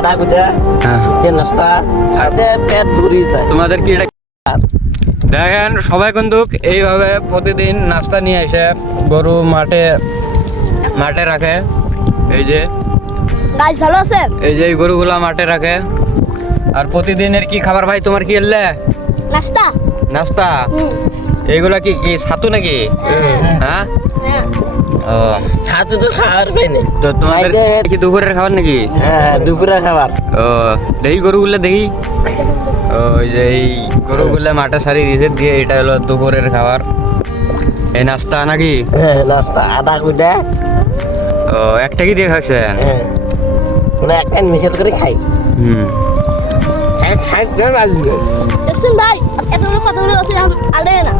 আদা গুঁজা নাস্তা খাইতে পেট ভরি যায়। তোমাদের কি এটা দেখেন সবাই কিন্তু এইভাবে প্রতিদিন নাস্তা নিয়ে এসে গরু মাঠে মাঠে রাখে। এই যে গাছ ভালো আছে। এই যে এই গরুগুলা মাঠে রাখে। আর প্রতিদিনের কি খাবার ভাই তোমার কি এলে নাস্তা নাস্তা? এইগুলা কি কি ছাতু নাকি? হ্যাঁ ও ছাতু তো খাওয়ার পেনি। তো তোমাদের কি দুপুরের খাবার নাকি? হ্যাঁ দুপুরের খাবার। ও দেখি গরুগুলা দেখি। ওই যে এই গরুগুলা মাঠে সারি দিয়েছে দিয়ে এটা হলো দুপুরের খাবার। এই নাস্তা নাকি? নাস্তা আদা গুঁজা ও একটা কি দিয়ে খাচ্ছেন? মানে একটা মিশাল করে খাই। দেখছেন ভাই এতগুলো কতগুলো আছে আলে না।